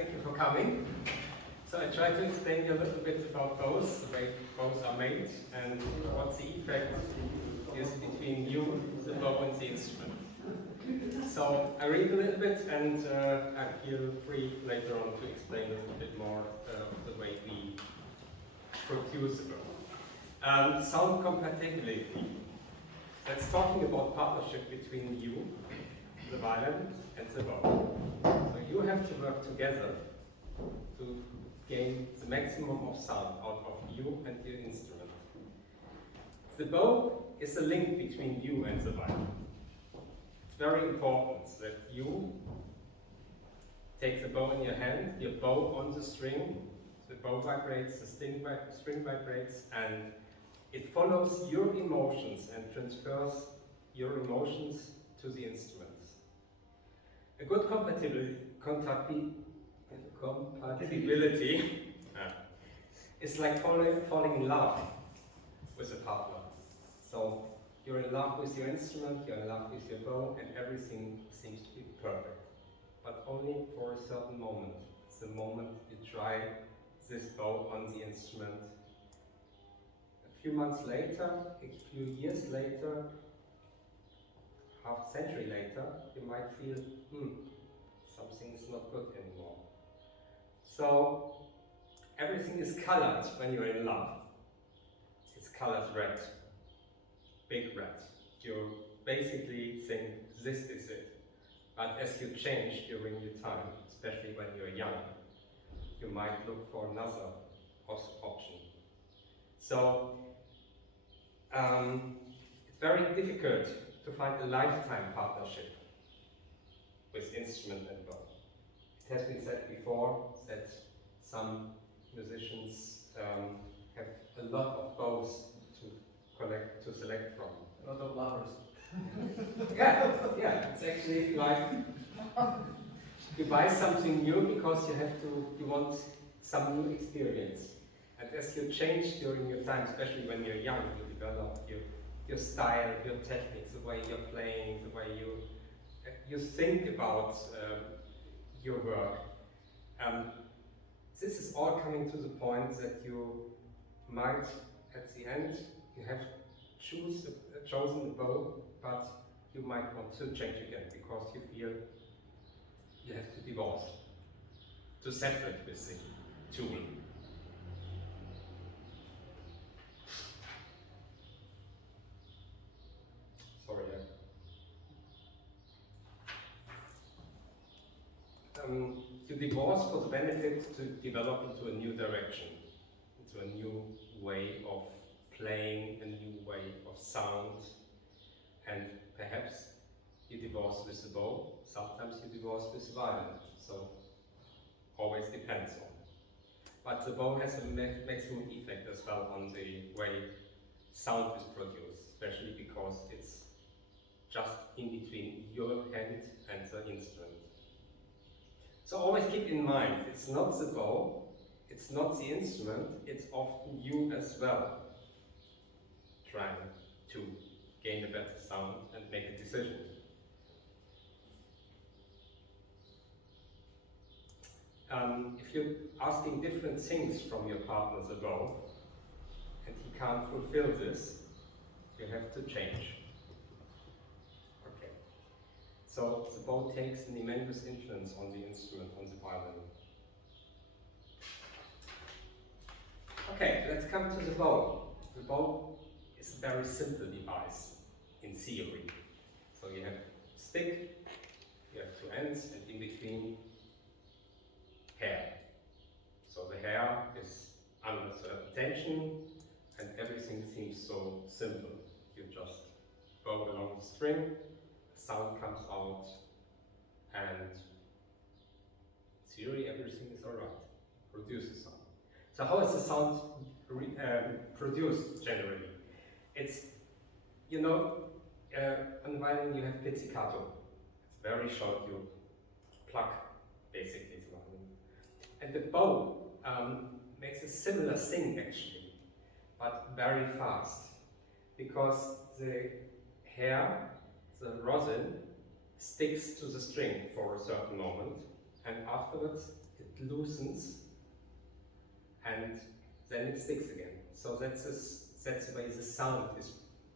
Thank you for coming. So I try to explain you a little bit about bows, the way bows are made, and what the effect is between you, the bow, and the instrument. So I read a little bit, and I feel free later on to explain a little bit more the way we produce the bow. Sound compatibility. That's talking about partnership between you, the violin, and the bow. So you have to work together to gain the maximum of sound out of you and your instrument. The bow is a link between you and the violin. It's very important that you take the bow in your hand, your bow on the string, the bow vibrates, the string vibrates, and it follows your emotions and transfers your emotions to the instruments. A good compatibility is like falling in love with a partner. So you're in love with your instrument, you're in love with your bow, and everything seems to be perfect. But only for a certain moment. It's the moment you try this bow on the instrument. A few months later, a few years later, half a century later, you might feel, something is not good anymore. So everything is colored when you're in love. It's colored red, big red. You basically think this is it. But as you change during your time, especially when you're young, you might look for another option. So it's very difficult to find a lifetime partnership with instrument and bow. It has been said before that some musicians have a lot of bows to select from. A lot of lovers. Yeah, it's actually like you buy something new because you want some new experience. And as you change during your time, especially when you're young, you develop your style, your techniques, the way you're playing, the way you think about your work. This is all coming to the point that you might, at the end, you have chosen a bow, but you might want to change again because you feel you have to divorce, to separate with the tool. Sorry. You divorce for the benefit to develop into a new direction, into a new way of playing, a new way of sound, and perhaps you divorce with the bow, sometimes you divorce with the violin, so always depends on. But the bow has a maximum effect as well on the way sound is produced, especially because it's just in between your hand and the instrument. So always keep in mind, it's not the bow, it's not the instrument, it's often you as well trying to gain a better sound and make a decision. If you're asking different things from your partner, the bow, and he can't fulfill this, you have to change. Okay. So the bow takes an immense influence on the instrument, on the violin. Okay, let's come to the bow. The bow is a very simple device in theory. So you have stick, you have two ends, and in between hair. So the hair is under certain tension, and everything seems so simple. You just bow along the string, the sound comes out, and in theory everything is alright. Produces sound. So how is the sound produced generally? It's, on the violin you have pizzicato. It's very short, you pluck basically the violin. And the bow makes a similar thing actually, but very fast. Because the hair, the rosin, sticks to the string for a certain moment, and afterwards it it loosens, and then it sticks again. So that's the way the sound is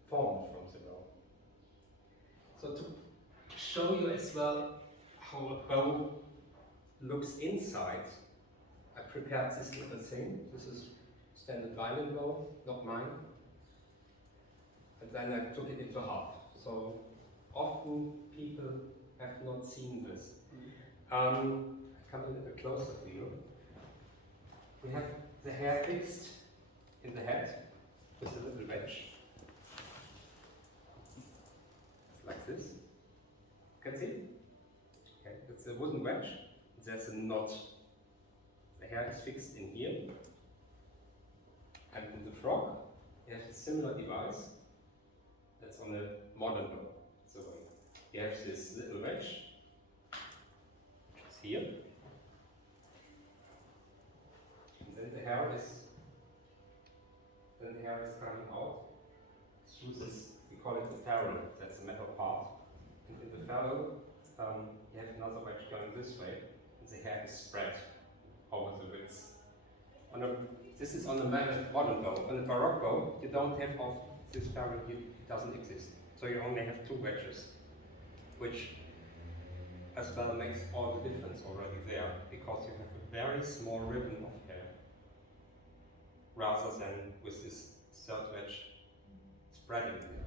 formed from the bow. So to show you as well how a bow looks inside, I prepared this little thing. This is standard violin bow, not mine. And then I took it into half. So often people have not seen this. Come a little closer to you. We have the hair fixed in the head with a little wedge. Like this. Can see? Okay, it's a wooden wedge. There's a knot. The hair is fixed in here. And in the frog, you have a similar device. That's on a modern bow. So you have this little wedge, which is here. And then the hair is coming out through this, we call it the ferrule, that's the metal part. And in the ferrule, you have another wedge going this way, and the hair is spread over the width. This is on the modern bow. On the Baroque bow, you don't have this ferrule, it doesn't exist. So you only have two wedges, which as well makes all the difference already there, because you have a very small ribbon of hair, rather than with this third wedge spreading there.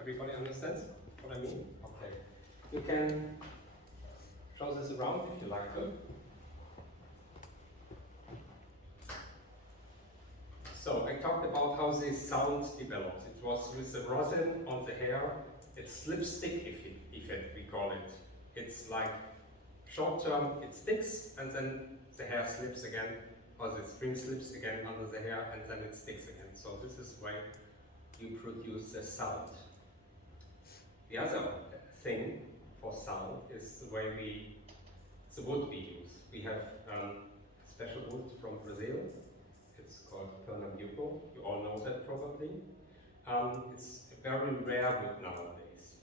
Everybody understands what I mean? Okay. You can show this around if you like to. So I talked about how the sound develops. It was with the rosin on the hair. It's slipstick effect, we call it. It's like short term, it sticks, and then the hair slips again, or the string slips again under the hair, and then it sticks again. So this is why you produce the sound. The other thing for sound is the way the wood we use. We have a special wood from Brazil. It's called Pernambuco. You all know that probably. It's a very rare wood nowadays.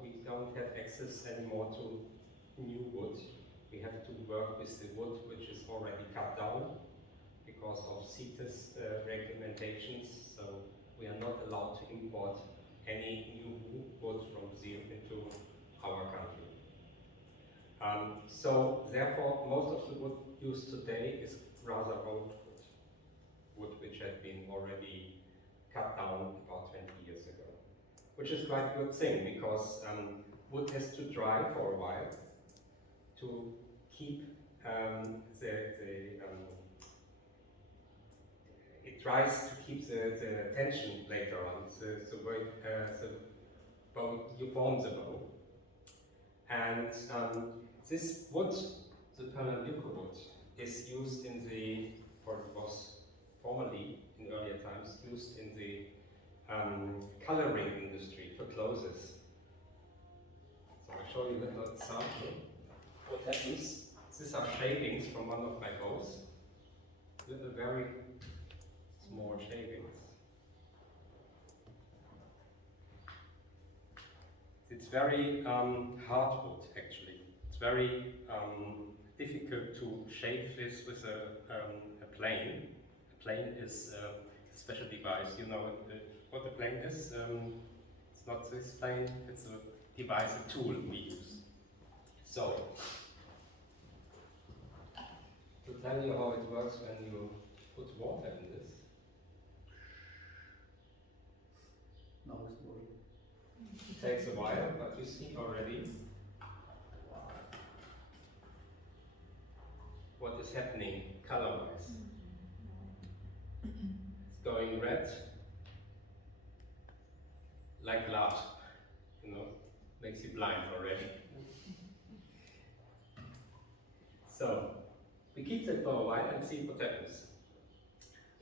We don't have access anymore to new wood. We have to work with the wood which is already cut down because of CITES regulations. So we are not allowed to import any new wood from Brazil into our country. So therefore, most of the wood used today is rather old wood which had been already cut down about 20 years ago. Which is quite a good thing, because wood has to dry for a while to keep it dries to keep the tension later on, the bow, you form the bow. And this wood, the Pernambuco wood, is used in the, or it was formerly, in earlier times, used in the coloring industry for clothes. So I'll show you a little example. What happens, these are shavings from one of my bows. Little very small shavings. It's very hard wood actually. It's very difficult to shave this with a plane. A plane is a special device. You know what a plane is? It's not this plane, it's a device, a tool we use. So, to tell you how it works when you put water in this. Now it's working. It takes a while, but you see already what is happening color-wise. It's going red, like blood, you know, makes you blind already. So, we keep that for a while and see what happens.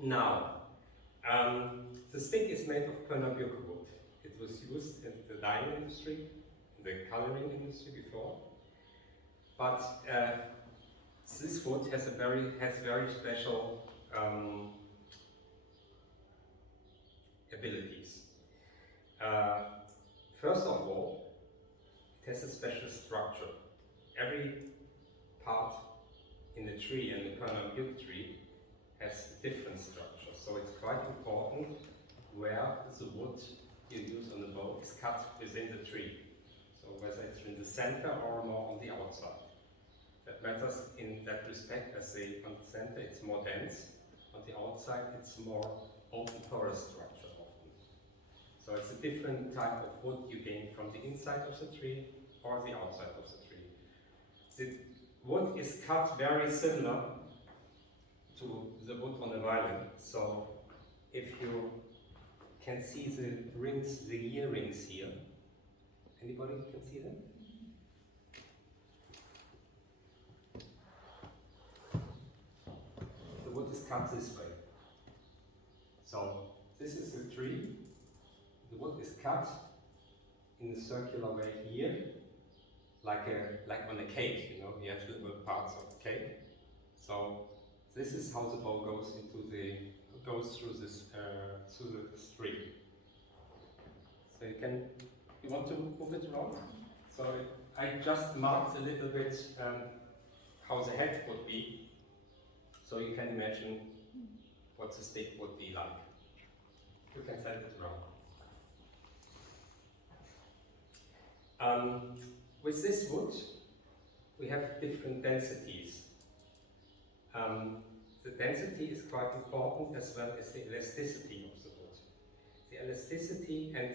Now, the stick is made of Pernambuco wood. It was used in the dyeing industry, in the coloring industry before. But this wood has very special abilities. First of all, it has a special structure. every part in the tree and the Pernambuc tree has a different structure. So it's quite important where the wood you use on the bow is cut within the tree. So whether it's in the center or more on the outside. That matters in that respect, as on the center it's more dense, on the outside it's more open porous structure often. So it's a different type of wood you gain from the inside of the tree or the outside of the tree. The wood is cut very similar to the wood on a violin. So if you can see the rings, the ear rings here. Anybody can see them? The wood is cut this way. So this is the tree. The wood is cut in a circular way here, like on a cake. You know, you have little parts of the cake. So this is how the bow goes through this through the string. So you want to move it around? So I just marked a little bit how the head would be, so you can imagine what the stick would be like. You can set it around. With this wood, we have different densities. The density is quite important, as well as the elasticity of the wood. The elasticity, and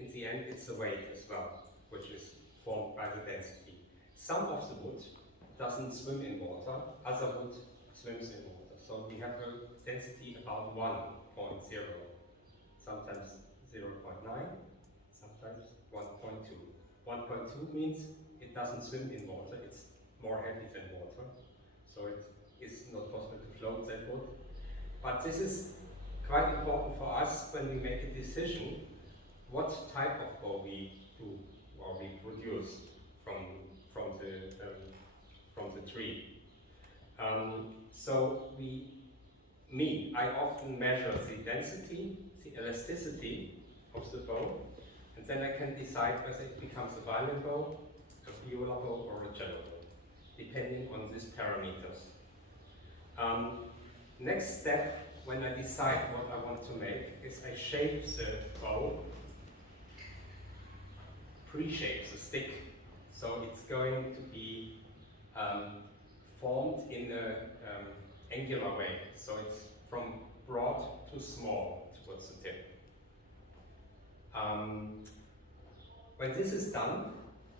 in the end it's the weight as well, which is formed by the density. Some of the wood doesn't swim in water, other wood swims in water. So we have a density about 1.0, sometimes 0.9, sometimes 1.2. 1.2 means it doesn't swim in water, it's more heavy than water. So it is not possible to float that wood. But this is quite important for us when we make a decision what type of bow we do or we produce from the tree. So I often measure the density, the elasticity of the bow, and then I can decide whether it becomes a violin bow, a viola bow, or a cello bow, depending on these parameters. Next step, when I decide what I want to make, is I shape the bow, pre-shape the stick, so it's going to be formed in an angular way, so it's from broad to small towards the tip. When this is done,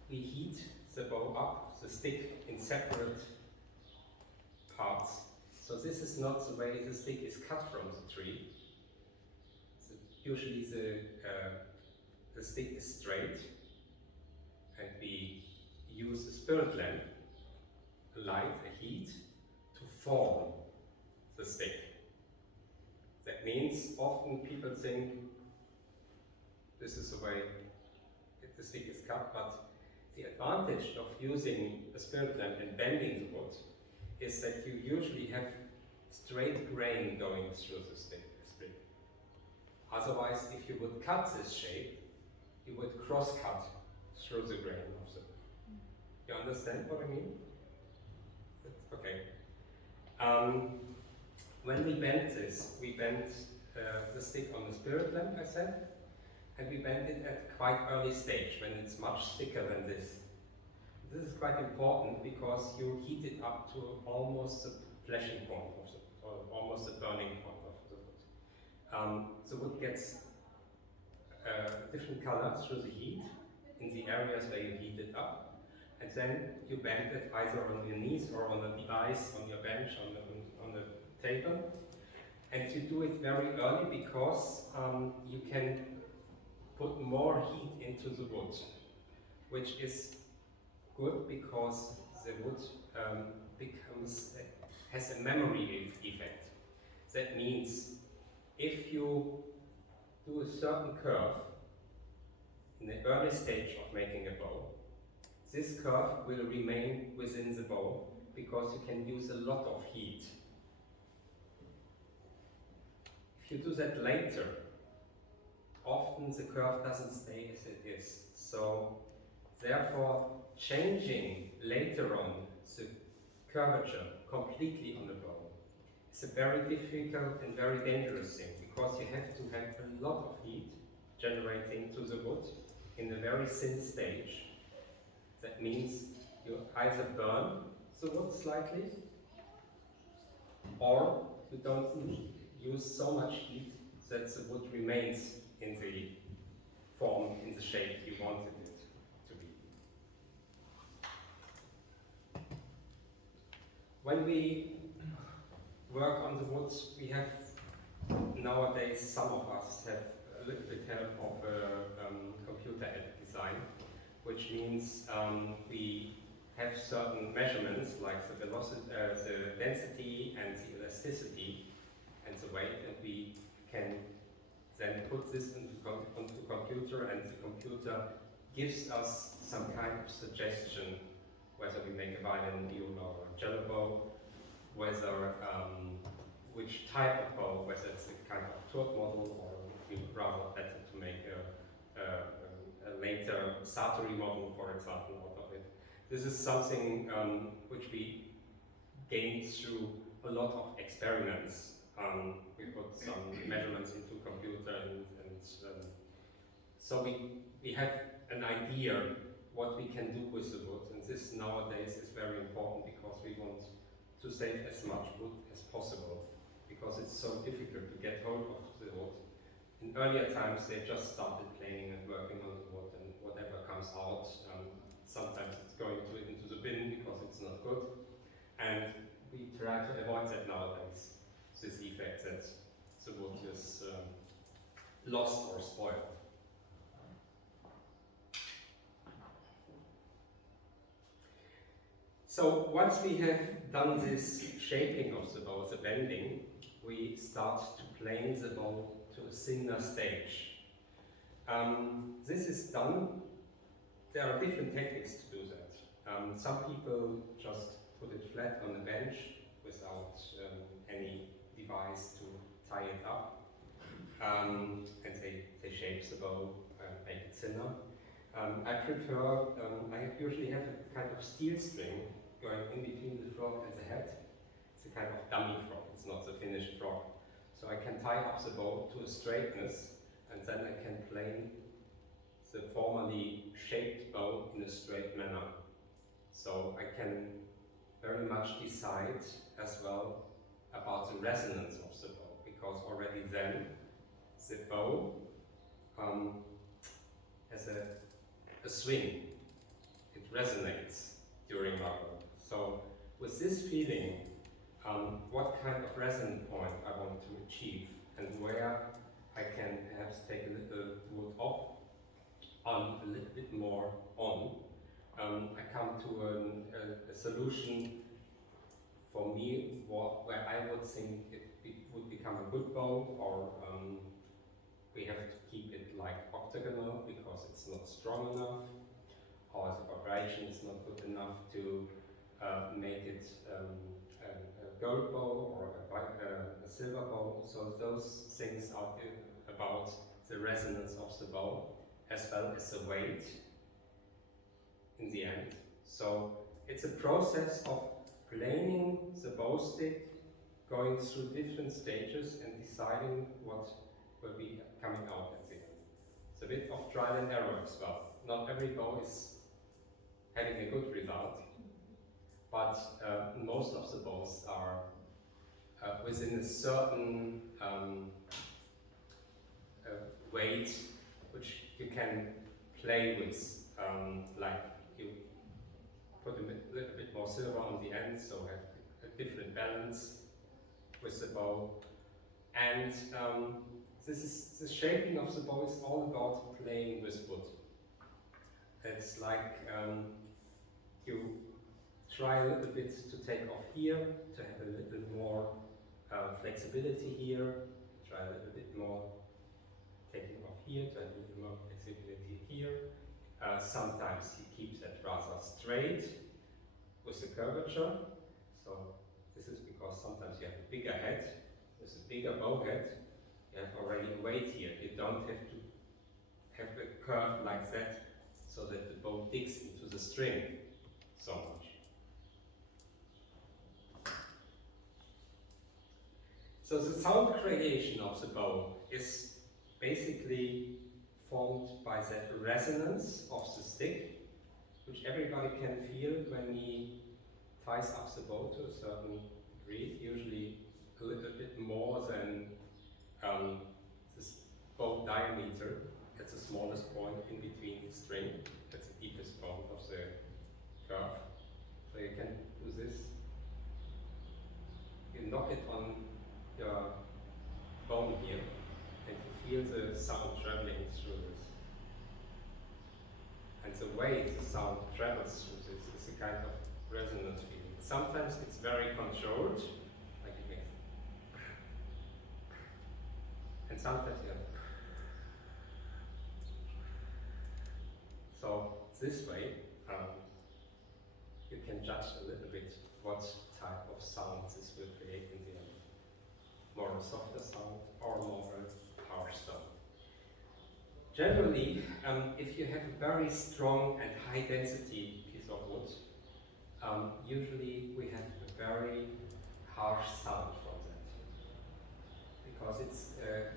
we heat the bow up, the stick, in separate parts. So this is not the way the stick is cut from the tree. Usually the stick is straight, and we use a spirit lamp, a light, a heat, to form the stick. That means often people think this is the way the stick is cut, but the advantage of using a spirit lamp and bending the wood is that you usually have straight grain going through the stick. Otherwise, if you would cut this shape, you would cross-cut through the grain of the wood. You understand what I mean? Okay. When we bend this, we bend the stick on the spirit lamp, I said, and we bend it at a quite early stage when it's much thicker than this. This is quite important because you heat it up to almost the flashing point of the, or almost the burning point of the wood. The wood gets a different color through the heat in the areas where you heat it up, and then you bend it either on your knees or on a device, on your bench, on the table. And you do it very early because you can put more heat into the wood, which is good because the wood has a memory effect. That means if you do a certain curve in the early stage of making a bow, this curve will remain within the bow because you can use a lot of heat. If you do that later, often the curve doesn't stay as it is. So Therefore, changing later on the curvature completely on the bow is a very difficult and very dangerous thing, because you have to have a lot of heat generating to the wood in a very thin stage. That means you either burn the wood slightly, or you don't use so much heat that the wood remains in the form, in the shape you wanted it to be. When we work on the woods, we have nowadays, some of us have a little bit help of computer-aided design, which means we have certain measurements like the velocity, the density and the elasticity and the weight, and we can then put this onto the computer, and the computer gives us some kind of suggestion whether we make a violin view or a cello bow, whether which type of bow, whether it's a kind of tort model, or we would rather better to make a later Sartori model, for example, out of it. This is something which we gained through a lot of experiments. We put some measurements into computer, and so we have an idea what we can do with the wood, and this nowadays is very important because we want to save as much wood as possible, because it's so difficult to get hold of the wood. In earlier times they just started planing and working on the wood, and whatever comes out, sometimes it's going into the bin because it's not good, and we try to avoid that nowadays, this effect that the wood is lost or spoiled. So once we have done this shaping of the bow, the bending, we start to plane the bow to a singular stage. This is done. There are different techniques to do that. Some people just put it flat on the bench without any device to tie it up, and they shape the bow, make it thinner. I prefer, I usually have a kind of steel string going in between the frog and the head. It's a kind of dummy frog, it's not the finished frog. So I can tie up the bow to a straightness, and then I can plane the formerly shaped bow in a straight manner. So I can very much decide as well about the resonance of the bow, because already then the bow has a swing. It resonates during my work. So with this feeling, what kind of resonant point I want to achieve, and where I can perhaps take a little wood off, a little bit more on, I come to a solution for me where I would think it would become a good bow, or we have to keep it like octagonal because it's not strong enough, or the vibration is not good enough to make it a gold bow or a silver bow. So those things are about the resonance of the bow, as well as the weight in the end. So it's a process of planing the bow stick, going through different stages and deciding what will be coming out at the end. It's a bit of trial and error as well. Not every bow is having a good result, but most of the bows are within a certain weight which you can play with, like you put a little bit more silver on the end, so have a different balance with the bow. And the shaping of the bow is all about playing with wood. It's like you try a little bit to take off here, to have a little more flexibility here, try a little bit more taking off here, to have a little more flexibility here. Sometimes he keeps it rather straight with the curvature. So this is because sometimes you have a bigger head, with a bigger bow head, you have already a weight here. You don't have to have a curve like that, so that the bow digs into the string so much. So the sound creation of the bow is basically formed by that resonance of the stick, which everybody can feel when he ties up the bow to a certain degree, usually a little bit more than this bow diameter at the smallest point in between the string. That's the deepest point of the curve. So you can do this. You knock it on your bone here, and you feel the sound traveling through this. And the way the sound travels through this is a kind of resonant feeling. Sometimes it's very controlled, like it makes, and sometimes you have. So this way, you can judge a little bit what type of sound this will create in the end. More a softer sound or more a harsh sound. Generally, if you have a very strong and high density piece of wood, usually we have a very harsh sound from that. Because it's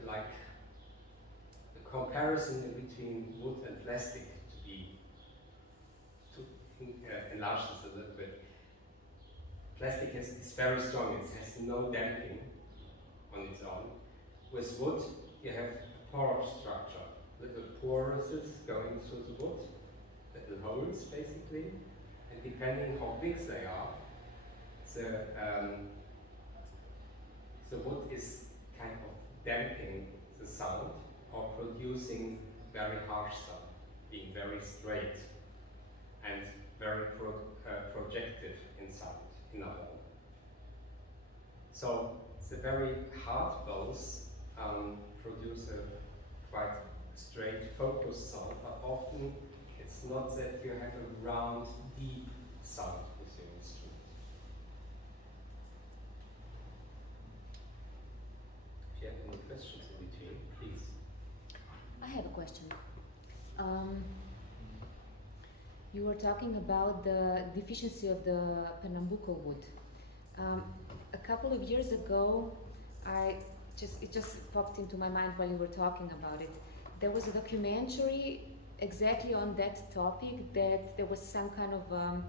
like a comparison in between wood and plastic to enlarge this a little bit. Plastic is very strong, it has no damping on its own. With wood, you have a pore structure, little pores going through the wood, little holes basically, and depending how big they are, the wood is kind of damping the sound or producing very harsh sound, being very straight and very projective in sound, in other words. So the very hard bows produce a quite straight, focused sound, but often it's not that you have a round, deep sound with your instrument. If you have any questions in between, please. I have a question. You were talking about the deficiency of the Pernambuco wood. A couple of years ago, it just popped into my mind while you were talking about it. There was a documentary exactly on that topic, that there was some kind of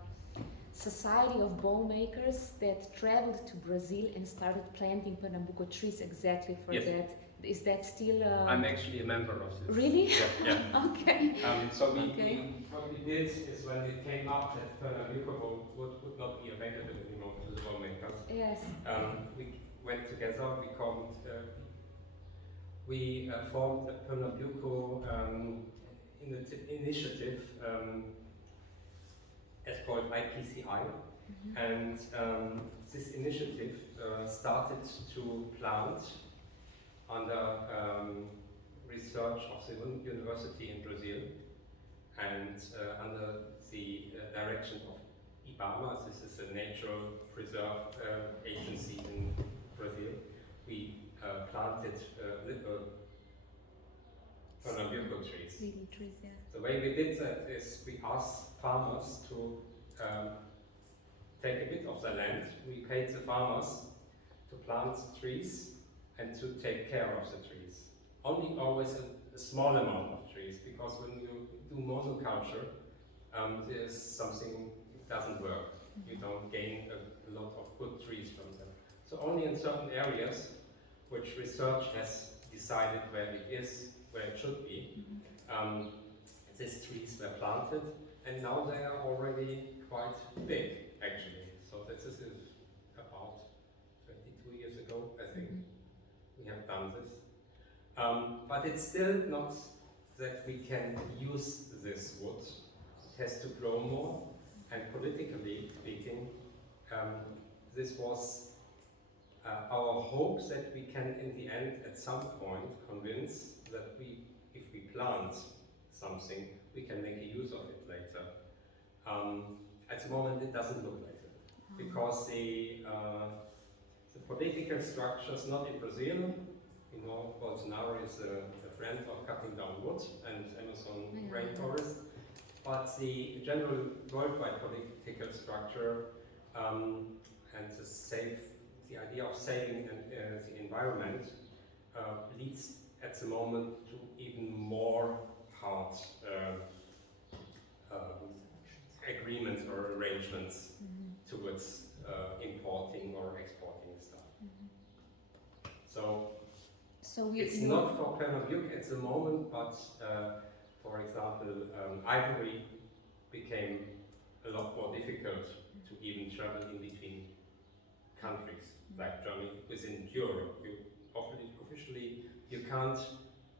society of bow makers that traveled to Brazil and started planting Pernambuco trees exactly for Yes. that. Is that still? I'm actually a member of this. Really? Yeah. Okay. So what we did is when it came up that Pernambuco would not be available anymore to the bow makers. Yes. We went together. We formed a Pernambuco initiative. It's called IPCI, and this initiative started to plant under research of the university in Brazil and under the direction of IBAMA. This is a natural preserve agency in Brazil. We planted little Pernambuco trees. Little trees, yeah. The way we did that is we asked farmers to take a bit of the land. We paid the farmers to plant trees and to take care of the trees. Only always a small amount of trees, because when you do monoculture, there's something that doesn't work. You don't gain a lot of good trees from them. So only in certain areas which research has decided where it should be, these trees were planted, and now they are already quite big, actually. So this is about 22 years ago, I think, we have done this. But it's still not that we can use this wood. It has to grow more, and politically speaking, this was our hope that we can, in the end, at some point, convince that if we plant something, we can make a use of it later. At the moment, it doesn't look like it, because the political structures, not in Brazil. You know, Bolsonaro is a friend of cutting down wood and Amazon rainforest. But the general worldwide political structure and the idea of saving the environment leads at the moment to even more hard agreements or arrangements towards importing or exporting stuff. So it's not for Pernambuk at the moment, but for example, ivory became a lot more difficult to even travel in between countries, like Germany, within Europe. Officially, you can't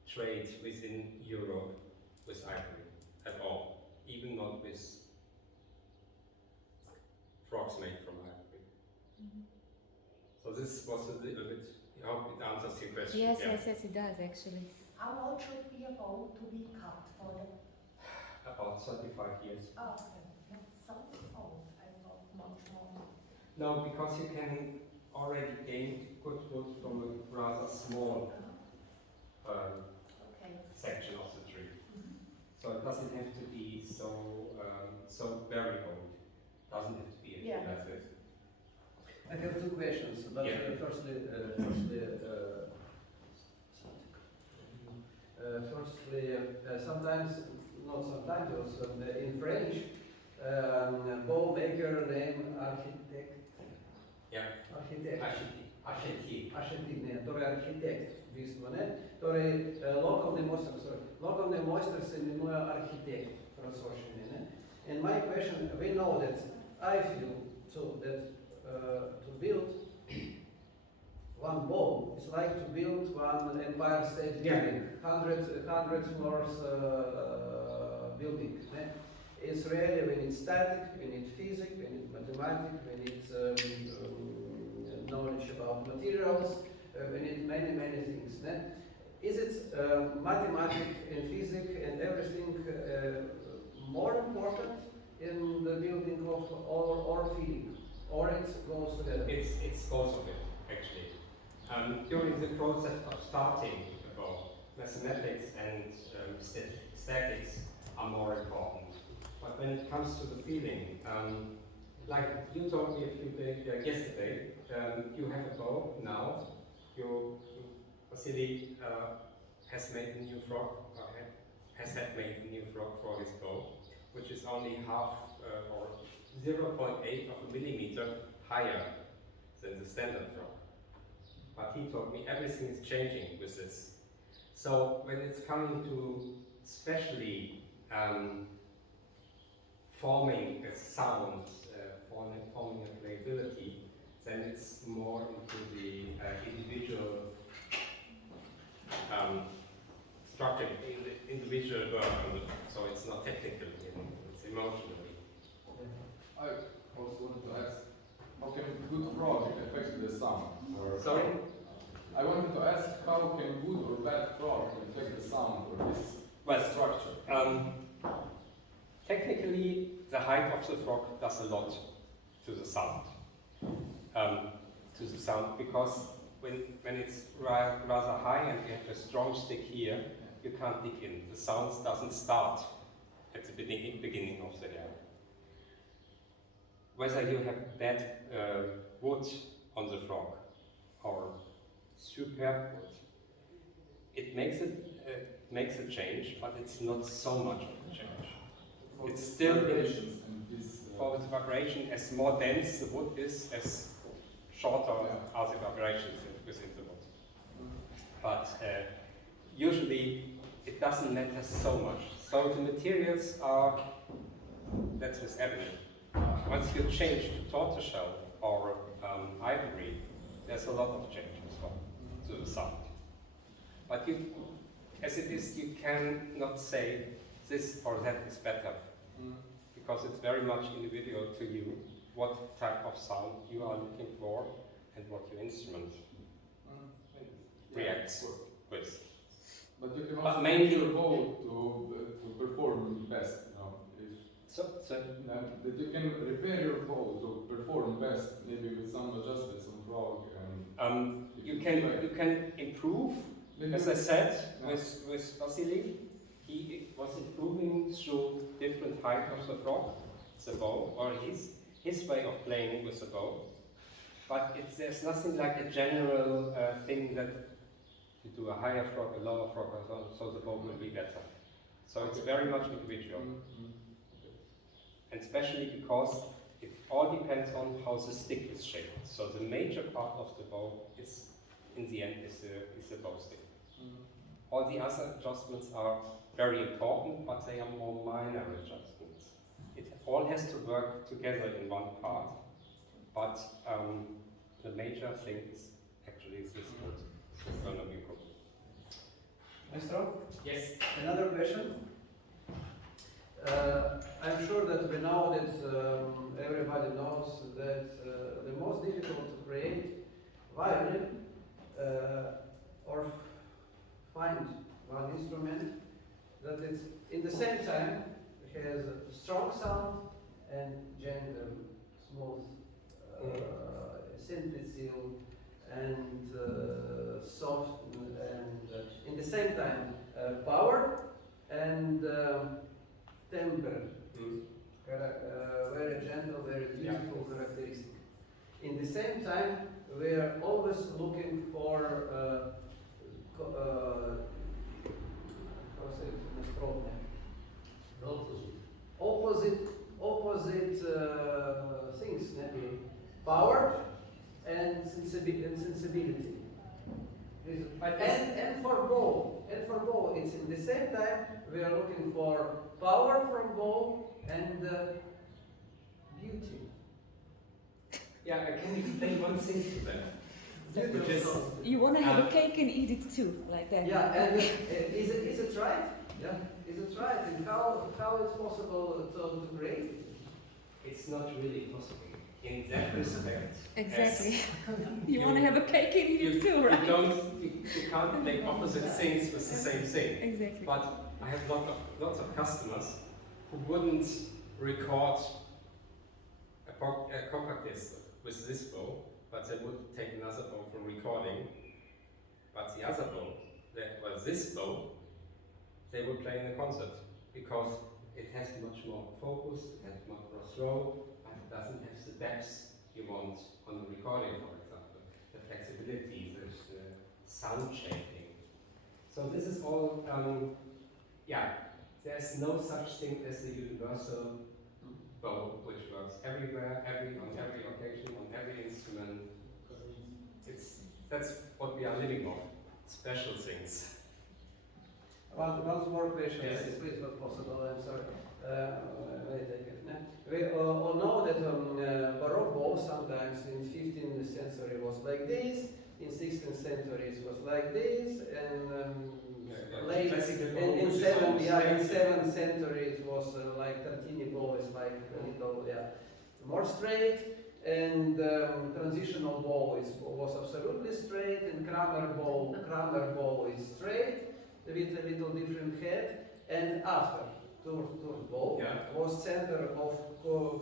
trade within Europe with ivory at all, even not with frogs made from ivory. So this was a little bit, I hope it answers your question. Yes, it does actually. How old should be a bow to be cut for the? About 35 years. Oh, okay. Not so old, I thought much more. No, because you can already gain good wood from a rather small section of the tree. So it doesn't have to be so very old. It doesn't have to be a tree like this. I have two questions, but firstly, sometimes, not sometimes, also in French, bow maker name architect. Yeah. Architect. Architect. Ne, torej arhitekt, v bistvu, ne. Torej, lokalni mojster se imenuje arhitekt, francoščini, ne. And my question, we know that, I feel, so that to build one bow is like to build one Empire State Building, 100 floors building. Ne? It's really, we need static, we need physics, we need mathematics, we need knowledge about materials, we need many things. Ne? Is it mathematics and physics and everything more important in the building of or feeling? Or it goes together? It's both of it, actually. During the process of starting the bow, mathematics and statics are more important. But when it comes to the feeling, like you told me a few days yesterday, you have a bow now. Vasily has made a new frog, or has had made a new frog for his bow, which is only half or 0.8 of a millimeter higher than the standard frog. But he told me everything is changing with this. So when it's coming to especially forming a sound, forming a playability, then it's more into the individual structure, individual work, so it's not technical, it's emotional. I also wanted to ask, how can good frog affect the sound? Sorry? I wanted to ask, how can good or bad frog affect the sound or this structure? Technically, the height of the frog does a lot to the sound. Because when it's rather high and you have a strong stick here, you can't dig in. The sound doesn't start at the beginning of the air. Whether you have bad wood on the frog or superb wood, it makes a change, but it's not so much of a change. It's still for the vibration, as more dense the wood is, as shorter are the vibrations within the wood. But usually it doesn't matter so much. So the materials are, that's with ebony. Once you change to tortoiseshell or ivory, there's a lot of change as well to the sound. But as it is, you cannot say this or that is better, because it's very much individual to you what type of sound you are looking for and what your instrument reacts with. But you can also use your bow to perform best, you know. That you can repair your bow to perform best, maybe with some adjustments on frog and you can improve, as I said, with Vasily, he was improving through different height of the frog, the bow, or his way of playing with the bow. But there's nothing like a general thing that you do a higher frog, a lower frog, so the bow will be better. So it's very much individual. And especially because it all depends on how the stick is shaped. So the major part of the bow is, in the end, is the bow stick. All the other adjustments are very important, but they are more minor adjustments. It all has to work together in one part, but the major thing is actually this wood. It's gonna be good. Maestro? Yes. Another question? I'm sure that we know that everybody knows that the most difficult to create violin or find one instrument that it's in the same time has a strong sound and gentle, smooth synthesis and soft and in the same time power and temper, very gentle, very beautiful characteristic. In the same time, we are always looking for opposite things, power and sensibility. And for bow, it's in the same time we are looking for power from bow and beauty. Yeah, I can explain one thing to that. Which is, You want to have a cake and eat it too, like that. Yeah, and is it right? Yeah, is it right? And how it's possible to create it? it's not really possible in that respect. Exactly. You want to have a cake and eat it too, right? You can't make opposite things with the same thing. Exactly. But I have lots of customers who wouldn't record a compact disc with this bow, but they would take another bow for recording. But the other bow, this bow, they would play in a concert because it has much more focus, it has much more throw, but it doesn't have the depth you want on the recording, for example. The flexibility, the sound shaping. So this is all, there's no such thing as a universal bow which works everywhere, on every occasion, on every instrument. That's what we are living of, special things. One more question, Yes. if it's not possible, I'm sorry. Wait a second. We all know that Baroque bow sometimes in 15th century was like this, in 16th century it was like this, and late in 7th century it was like Tartini bow is like a little more straight, and transitional bow was absolutely straight, and Kramer bow is straight with a little different head, and after Tours bow was center of curve.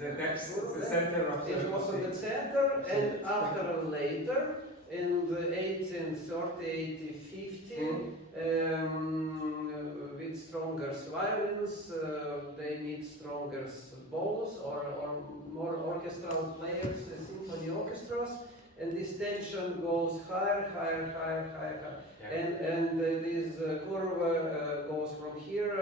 That's the center of the... It was on the center, and after later, in the 1830, 1850, with stronger violins, they need stronger bows or more orchestral players, symphony orchestras, and this tension goes higher. And this curve goes from here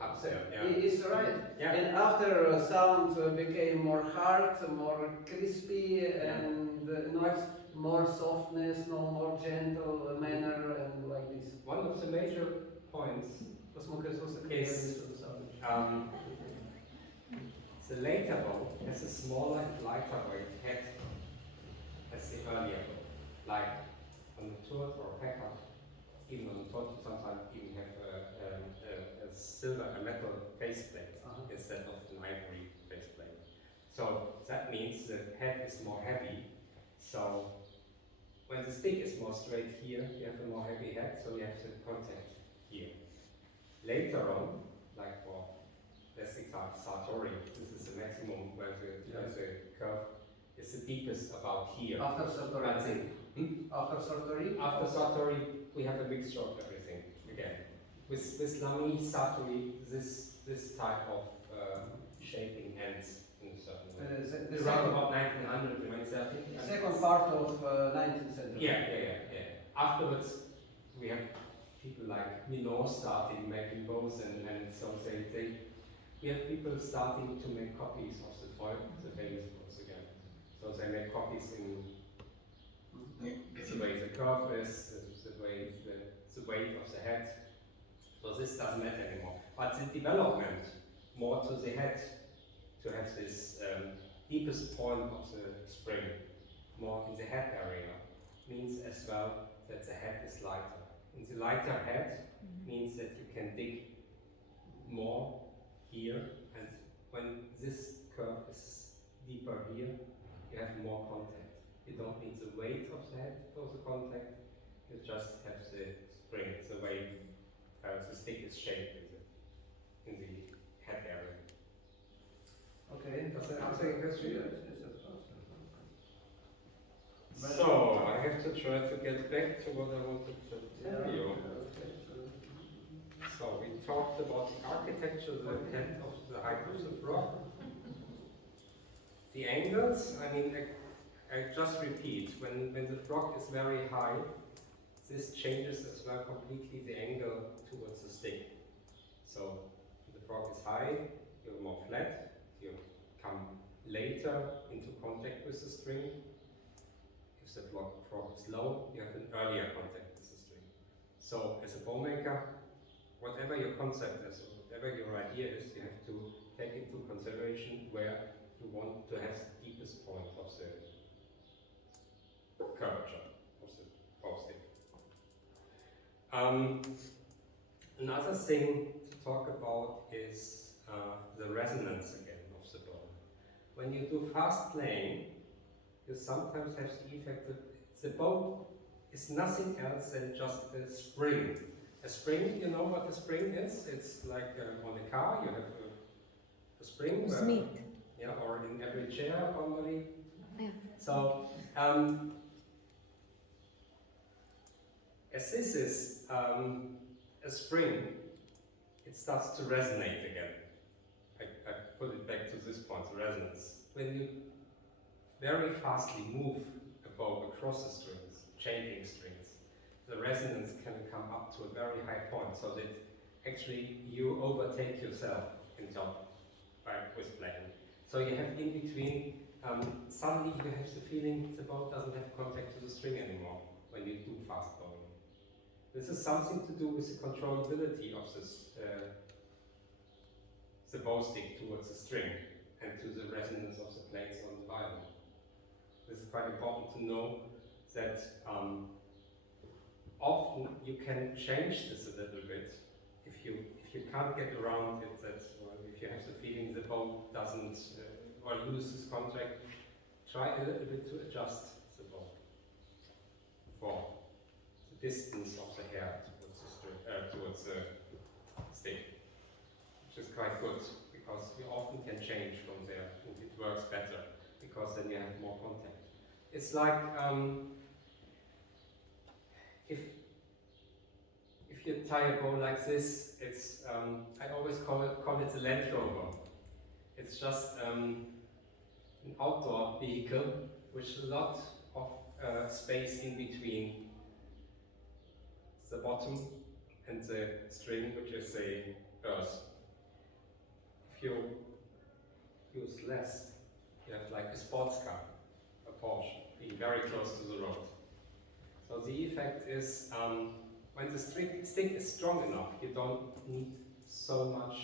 up there, is right. Yeah. And after sound became more hard, more crispy, and not more softness, no more gentle manner, and like this. One of the major points is the later bow has a smaller and lighter weight head as the earlier bow. Like on the Tour or a Packer, even on the Tour, sometimes even have a metal faceplate instead of an ivory faceplate. So that means the head is more heavy. So when the stick is more straight here, you have a more heavy head, so you have the contact here. Later on, like for let's say Sartori, this is the maximum where the curve is the deepest about here. After Sartori. That's it. After Sartori? After Sartori, we have a mixture of everything again. With Lamy, Satori, this type of shaping ends in a certain way. Around about 1900, you might say, I think. Second part of 19th century. Yeah. Afterwards, we have people like Milon starting making bows, and so we have people starting to make copies of the famous bows again. So they make copies in the way the curve is, the way the weight of the head. So this doesn't matter anymore. But the development more to the head, to have this deepest point of the spring, more in the head area, means as well that the head is lighter. And the lighter head means that you can dig more here, and when this curve is deeper here, you have more contact. You don't need the weight of the head for the contact, you just have the spring, the way the stick is shaped in the head area. Okay. Does that answer your question? Yes. So, I have to try to get back to what I wanted to tell you. So, we talked about the architecture, the head of the height of the frog. The angles, I mean, I just repeat, when the frog is very high, this changes as well completely the angle towards the stick. So, if the frog is high, you're more flat, you come later into contact with the string. If the frog is low, you have an earlier contact with the string. So, as a bow maker, whatever your concept is, or whatever your idea is, you have to take into consideration where you want to have the deepest point of the curvature of the bow stick. Another thing to talk about is the resonance again of the bow. When you do fast playing, you sometimes have the effect that the bow is nothing else than just a spring. A spring, you know what a spring is? It's like on a car, you have a spring. Smith. Yeah, or in every chair normally. Yeah. So, as this is a spring, it starts to resonate again. I put it back to this point, the resonance. When you very fastly move a bow across the strings, changing strings, the resonance can come up to a very high point, so that actually you overtake yourself in top with playing. So you have in between, suddenly you have the feeling the bow doesn't have contact to the string anymore when you do fast bowing. This is something to do with the controllability of this, the bow stick towards the string and to the resonance of the plates on the violin. This is quite important to know that often you can change this a little bit if you can't get around it, or if you have the feeling the bow doesn't or loses contact, try a little bit to adjust the bow for the distance of the hair towards the stick, which is quite good because you often can change from there and it works better because then you have more contact. It's like if you tie a bow like this, it's I always call it the Land Rover. It's just an outdoor vehicle with a lot of space in between the bottom and the string, which is the earth. If you use less, you have like a sports car, a Porsche, being very close to the road. So the effect is, when the stick is strong enough, you don't need so much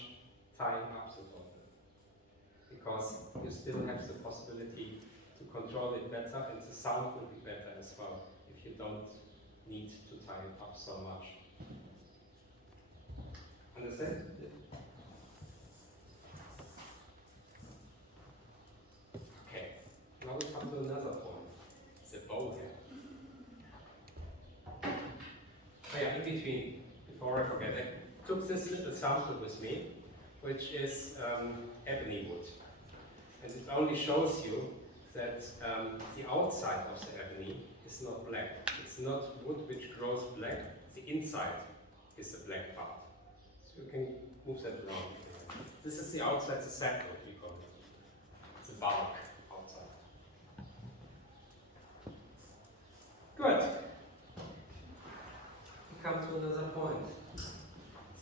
tying up the bow, because you still have the possibility to control it better, and the sound will be better as well if you don't need to tie it up so much. Understand? Okay, now we come to another point, the bow head. Oh yeah, in between, before I forget, I took this little sample with me, which is ebony wood. And it only shows you that the outside of the ebony is not black. It's not wood which grows black, The inside is the black part. So you can move that around. This is the outside, the saddle, we call it. The bulk outside. Good. We come to another point.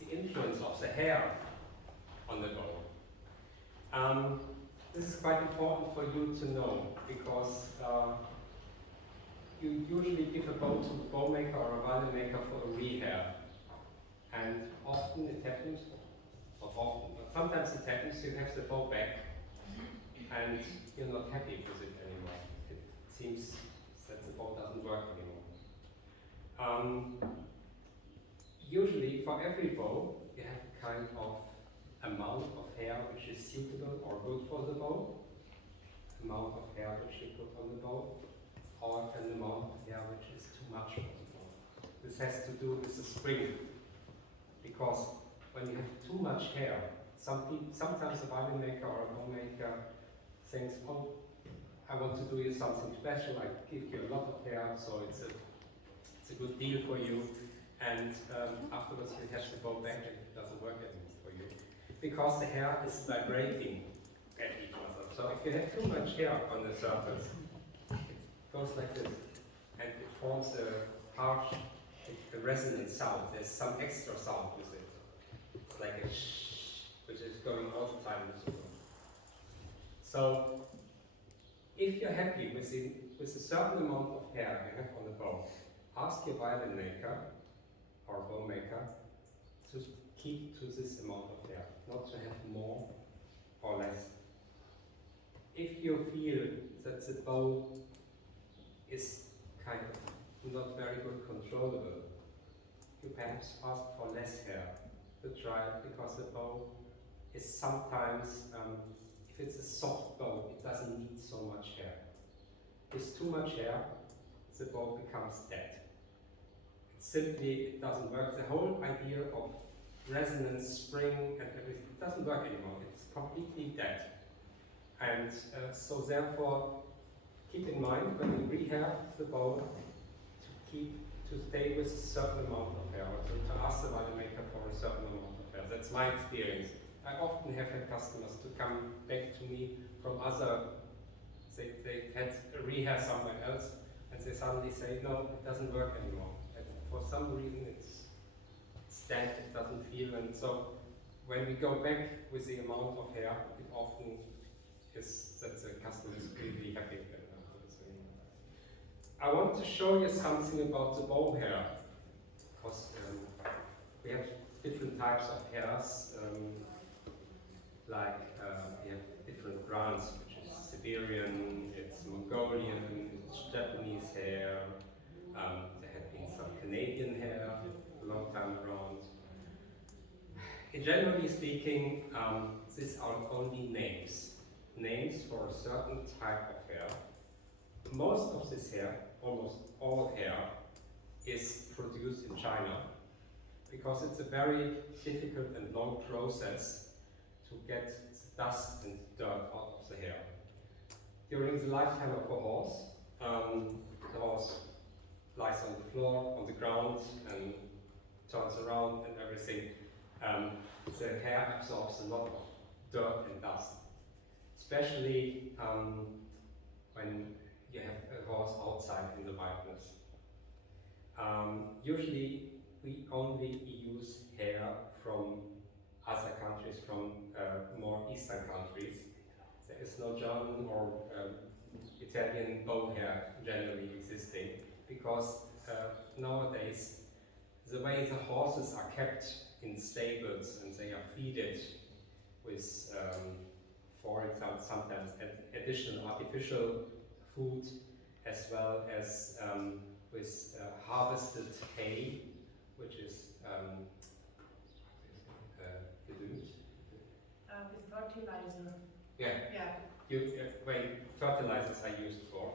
The influence of the hair on the bow. This is quite important for you to know because you usually give a bow to a bow maker or a violin maker for a rehair. And often it happens, not often, but sometimes it happens you have the bow back and you're not happy with it anymore. It seems that the bow doesn't work anymore. Usually for every bow you have a kind of amount of hair which is suitable or good for the bow, amount of hair which you put on the bow, or an amount of hair which is too much for the bow. This has to do with the spring, because when you have too much hair, sometimes a violin maker or a bow maker thinks, oh, I want to do you something special, I give you a lot of hair, so it's a good deal for you, and afterwards you have the bow back and it doesn't work anymore for you. Because the hair is vibrating at each other. So if you have too much hair on the surface, it goes like this, and it forms a harsh, a resonant sound. There's some extra sound with it. It's like a shh, which is going all the time with the bow. So if you're happy with a certain amount of hair you have on the bow, ask your violin maker or bow maker to keep to this amount of hair, not to have more or less. If you feel that the bow is kind of not very good controllable, you perhaps ask for less hair to try it, because the bow is sometimes, if it's a soft bow, it doesn't need so much hair. With too much hair, the bow becomes dead. It doesn't work. The whole idea of resonance, spring, and everything, it doesn't work anymore. It's completely dead. And so therefore, keep in mind when you rehair the bow to stay with a certain amount of hair, or to ask the violin maker for a certain amount of hair. That's my experience. I often have had customers to come back to me from they had a rehair somewhere else, and they suddenly say, no, it doesn't work anymore. For some reason it's dead, it doesn't feel, and so when we go back with the amount of hair, it often is that the customer is really happy with it. I want to show you something about the bow hair, because we have different types of hairs, we have different brands, which is Siberian, it's Mongolian, it's Japanese hair, there had been some Canadian hair a long time around. Generally speaking, these are only names for a certain type of hair. Most of this hair, almost all hair, is produced in China, because it's a very difficult and long process to get dust and dirt out of the hair. During the lifetime of a horse, the horse lies on the floor, on the ground, and turns around and everything. The hair absorbs a lot of dirt and dust, especially when you have a horse outside in the wilderness. Usually we only use hair from other countries, from more eastern countries. There is no German or Italian bow hair generally existing, because nowadays the way the horses are kept in stables and they are feeded with, for example, sometimes additional artificial food, as well as with harvested hay, which is With fertilizer. Yeah. When fertilizers are used for.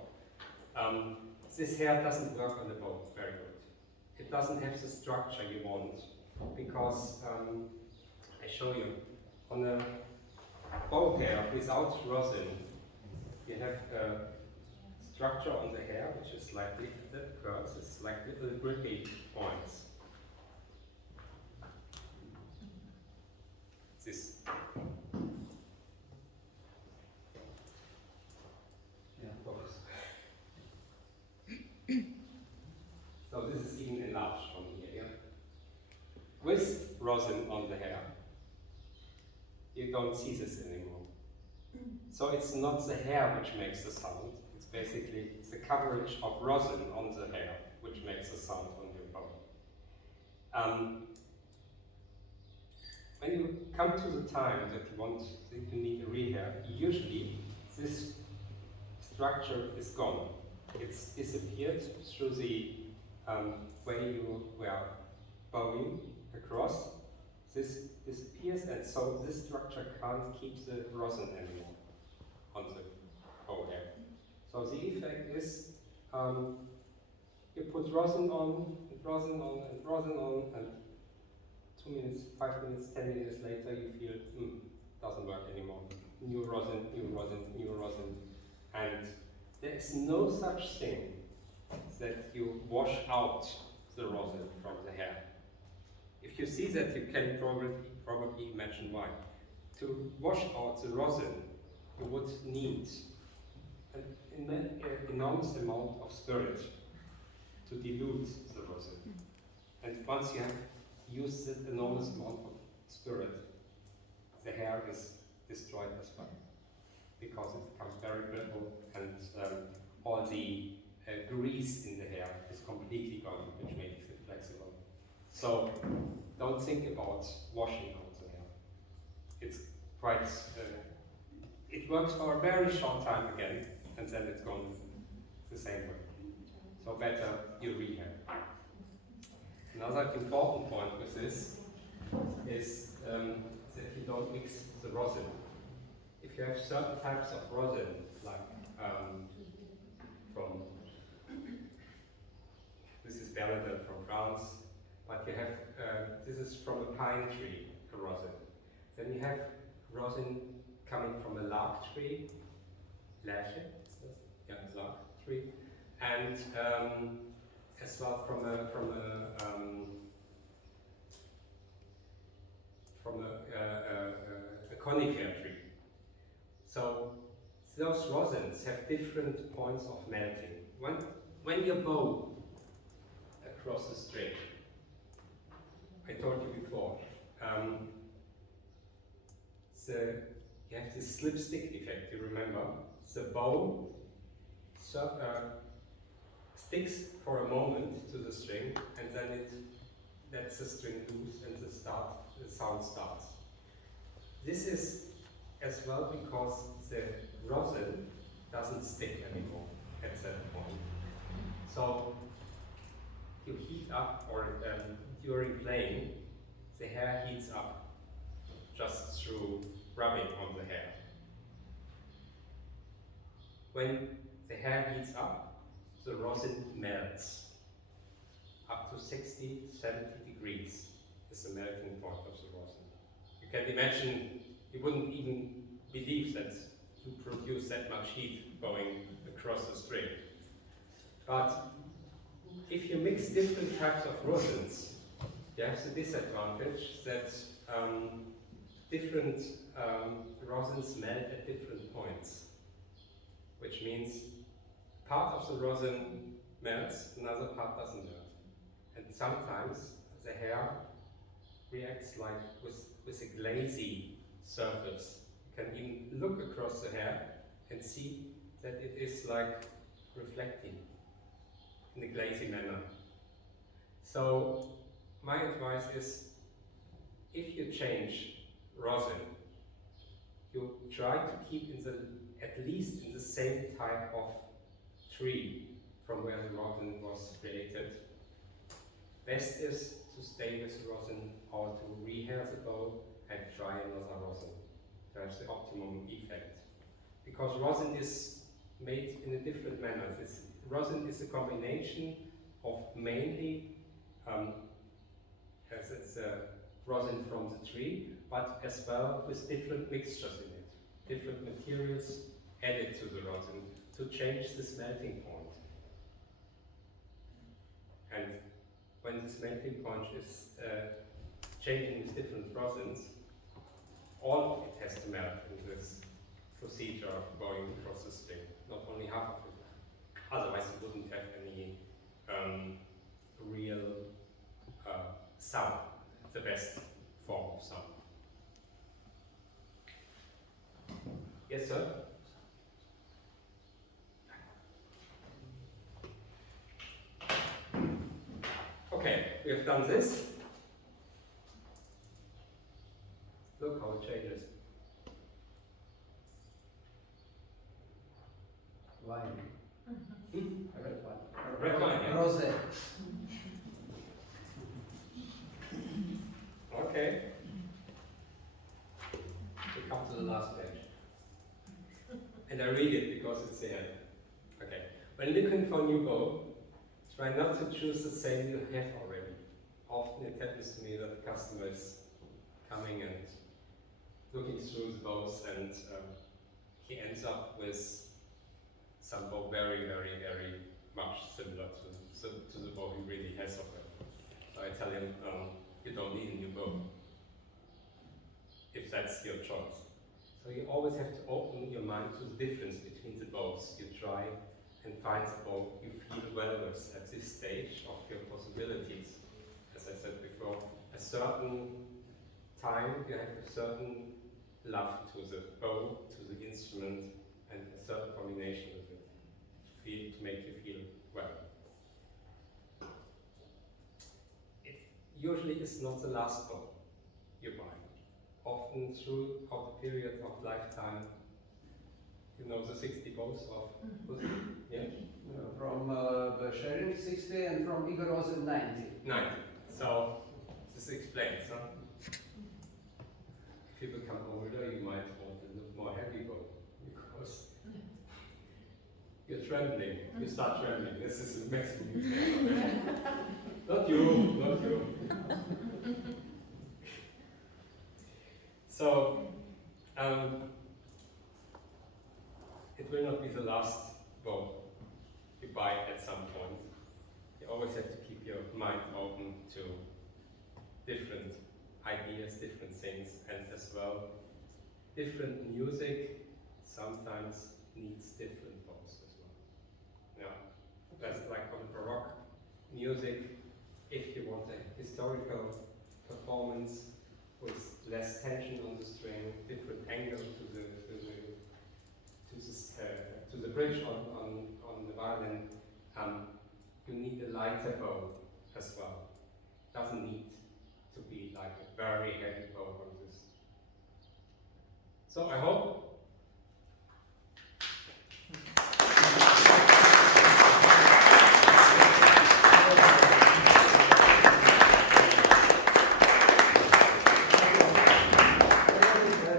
This hair doesn't work on the bow very good. It doesn't have the structure you want, because I show you on a bow hair without rosin, you have a structure on the hair which is slightly, that curves, it's like little grippy points. rosin on the hair, you don't see this anymore. So it's not the hair which makes the sound, it's basically the coverage of rosin on the hair which makes the sound on your bone. When you come to the time that you need a rehair, usually this structure is gone. It's disappeared through the way you were bowing across. This disappears, and so this structure can't keep the rosin anymore on the bow hair. So the effect is you put rosin on, and rosin on, and rosin on, and 2 minutes, 5 minutes, 10 minutes later, you feel, doesn't work anymore. New rosin, new rosin, new rosin. And there is no such thing that you wash out the rosin from the hair. If you see that, you can probably imagine why. To wash out the rosin, you would need an enormous amount of spirit to dilute the rosin. And once you have used that enormous amount of spirit, the hair is destroyed as well, because it becomes very brittle, and all the grease in the hair is completely gone, which makes it flexible. So don't think about washing out the hair. It's quite, it works for a very short time again, and then it's gone the same way. So better you rehair. Another important point with this is that you don't mix the rosin. If you have certain types of rosin, like from, this is Bernadette from France, but you have, this is from a pine tree, a rosin. Then you have rosin coming from a larch tree, Lärche, yeah, larch tree, and as well from a conifer tree. So those rosins have different points of melting. When you bow across the string, I told you before, you have this slipstick effect, you remember? The bow sticks for a moment to the string, and then it lets the string loose, and the sound starts. This is as well because the rosin doesn't stick anymore at that point. So you heat up, or during playing, the hair heats up just through rubbing on the hair. When the hair heats up, the rosin melts. Up to 60, 70 degrees is the melting point of the rosin. You can imagine, you wouldn't even believe that you produce that much heat going across the string. But if you mix different types of rosins, you have the disadvantage that different rosins melt at different points, which means part of the rosin melts, another part doesn't melt. And sometimes the hair reacts like with a glazy surface. You can even look across the hair and see that it is like reflecting in a glazy manner. So my advice is, if you change rosin, you try to keep at least in the same type of tree from where the rosin was created. Best is to stay with the rosin, or to rehair the bow and try another rosin to have the optimum effect. Because rosin is made in a different manner. Rosin is a combination of mainly, as it's a rosin from the tree, but as well with different mixtures in it, different materials added to the rosin to change this melting point. And when this melting point is changing with different rosins, all of it has to melt in this procedure of going across the string, not only half of it. Otherwise you wouldn't have any real sound. The best form of sound. Yes, sir? Okay, we have done this. Look how it changes. Wine. Red wine. Red wine, yeah. Rosé. Okay. We come to the last page. And I read it because it's there. Okay. When looking for a new bow, try not to choose the same you have already. Often it happens to me that the customer is coming and looking through the bows and he ends up with some bow very, very, very much similar to the bow he really has already. So I tell him, you don't need a new bow, if that's your choice. So you always have to open your mind to the difference between the bows you try and find the bow you feel well with at this stage of your possibilities. As I said before, a certain time you have a certain love to the bow, to the instrument, and a certain combination with it to make you feel well. It usually is not the last bow you buy. Often throughout the period of lifetime, you know the 60 bows of yeah? From Sharing 60 and from Igor Rosen 90. 90. So this explains, huh? If you become older, you might want to look more heavy bow because you're trembling. You start trembling. This is the maximum you can. Not you, not you. So, it will not be the last bow you buy at some point. You always have to keep your mind open to different ideas, different things, and as well, different music sometimes needs different bows as well. Yeah, that's like on Baroque music. If you want a historical performance with less tension on the string, different angle to the bridge on the violin, you need a lighter bow as well. Doesn't need to be like a very heavy bow on this. So I hope